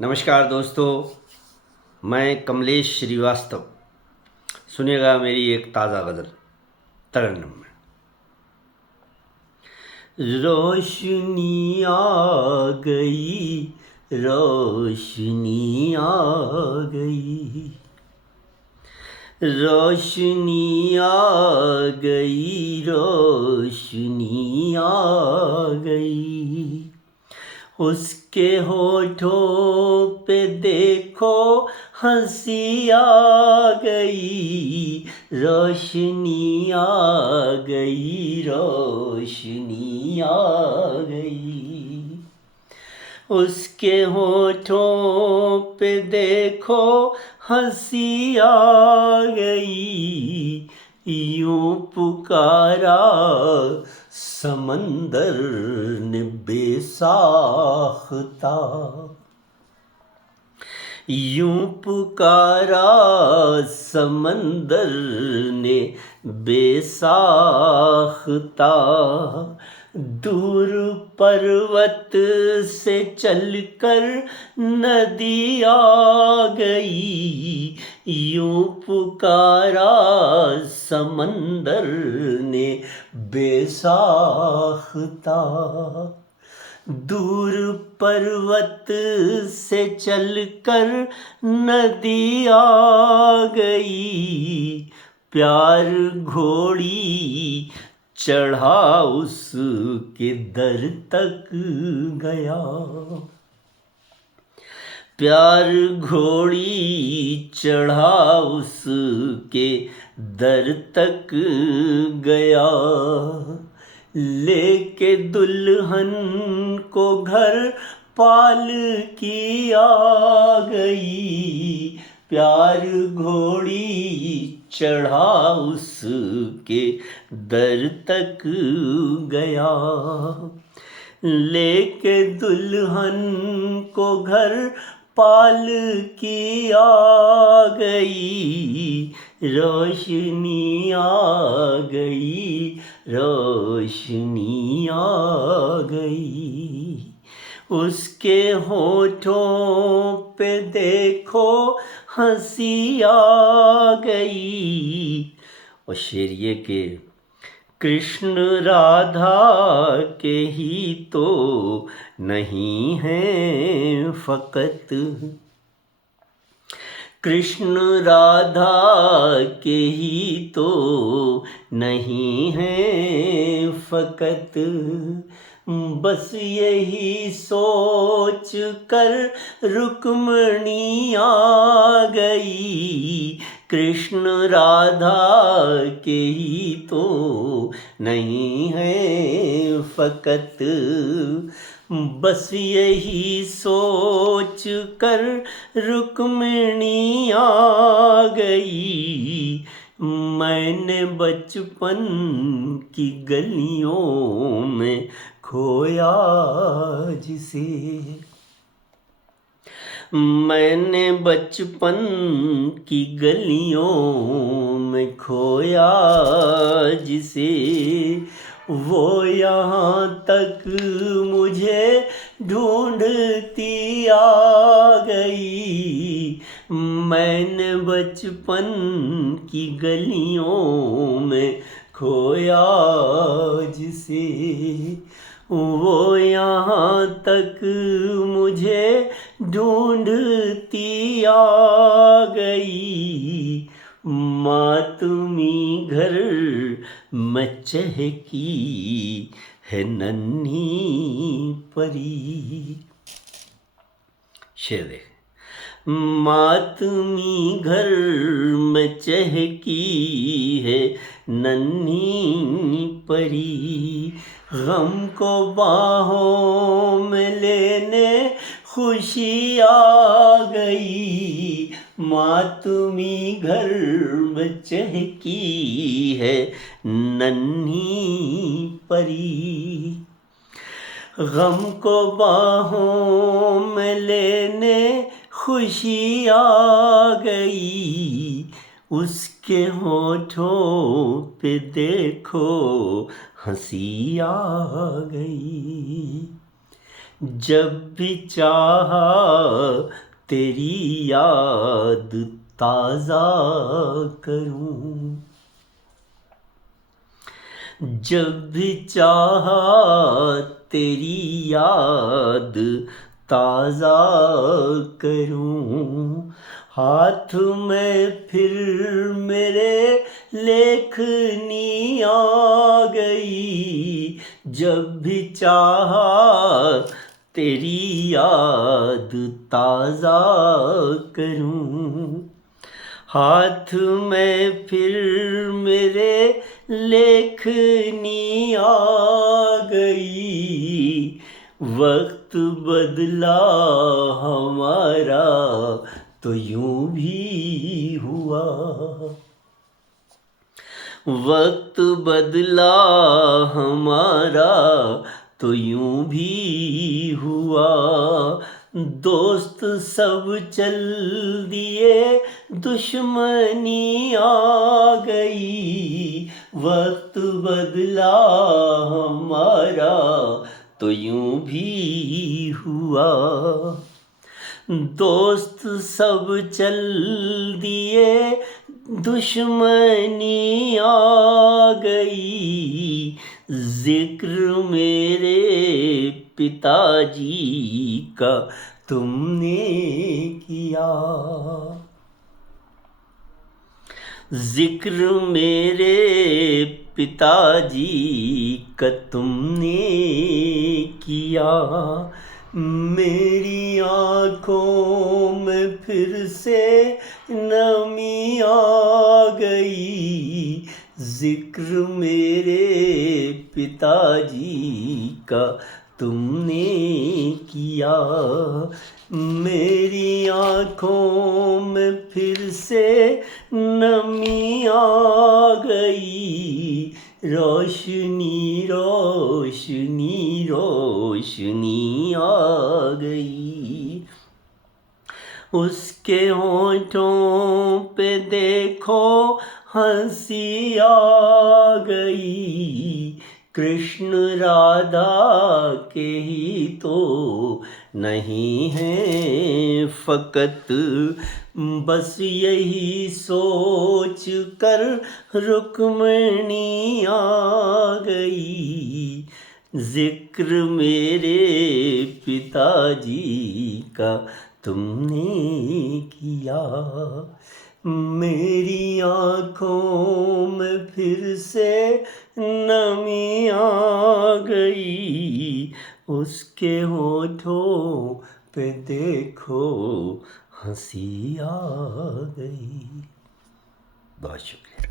नमस्कार दोस्तों, मैं कमलेश श्रीवास्तव। सुनिएगा मेरी एक ताज़ा गज़ल तरन्नुम में। रोशनी आ गई, रोशनी आ गई, रोशनी आ गई, रोशनी आ गई। उसके होठों पे देखो हंसी आ गई, रोशनी आ गई, रोशनी आ गई। उसके होठों पे देखो हंसी आ गई, यूं पुकारा समंदर ने बेसाख्ता, यूं पुकारा समंदर ने बेसाख्ता। दूर पर्वत से चलकर नदी आ गई, यूं पुकारा समंदर ने बेसाख्ता। दूर पर्वत से चलकर नदी आ गई, प्यार घोड़ी चढ़ा उसके दर तक गया, प्यार घोड़ी चढ़ा उसके दर तक गया। लेके दुल्हन को घर पालकी आ गई, प्यार घोड़ी चढ़ा उसके दर तक गया। लेके दुल्हन को घर पालकी आ गई, रोशनी आ गई, रोशनी आ गई। उसके होठों पे देखो हंसी आ गई। और शेर ये के कृष्ण राधा के ही तो नहीं हैं फकत, कृष्ण राधा के ही तो नहीं हैं फकत। बस यही सोच कर रुक्मणी आ गई, कृष्ण राधा के ही तो नहीं है फकत। बस यही सोच कर रुक्मिणी आ गई, मैंने बचपन की गलियों में खोया जिसे, मैंने बचपन की गलियों में खोया जिसे, वो यहाँ तक मुझे ढूंढती आ गई, मैंने बचपन की गलियों में खोया जिसे, वो यहाँ तक मुझे ढूंढती आ गई। मातमी घर में चहकी है नन्ही परी। शेर देख, मातमी घर में चहकी है नन्ही परी, गम को बाहों में लेने खुशी आ गई, मातमी घर में चहकी है नन्ही परी, गम को बाहों में लेने खुशी आ गई, उसके होठों पे देखो हंसी आ गई। जब भी चाहा तेरी याद ताज़ा करूं, जब भी चाहा तेरी याद ताज़ा करूं, हाथ में फिर मेरे लेखनी आ गई। जब भी चाहा तेरी याद ताज़ा करूं, हाथ में फिर मेरे लेखनी आ गई। वक्त बदला हमारा तो यूं भी हुआ, वक्त बदला हमारा तो यूं भी हुआ। दोस्त सब चल दिए दुश्मनी आ गई। वक्त बदला हमारा तो यूं भी हुआ। दोस्त सब चल दिए दुश्मनी आ गई। जिक्र मेरे पिताजी का तुमने किया, जिक्र मेरे पिताजी का तुमने किया। मेरी आँखों में फिर से नमी आ गई। जिक्र मेरे पिताजी का तुमने किया। मेरी आँखों में फिर से नमी आ गई। रोशनी रोशनी रोशनी आ गई। उसके होठों पे देखो हंसी आ गई। कृष्ण राधा के ही तो नहीं है फ़कत, बस यही सोच कर रुक्मिणी आ गई। जिक्र मेरे पिताजी का तुमने किया। मेरी आँखों में फिर से नमी आ गई। उसके होठों पे देखो हंसी आ गई। बहुत शुक्रिया।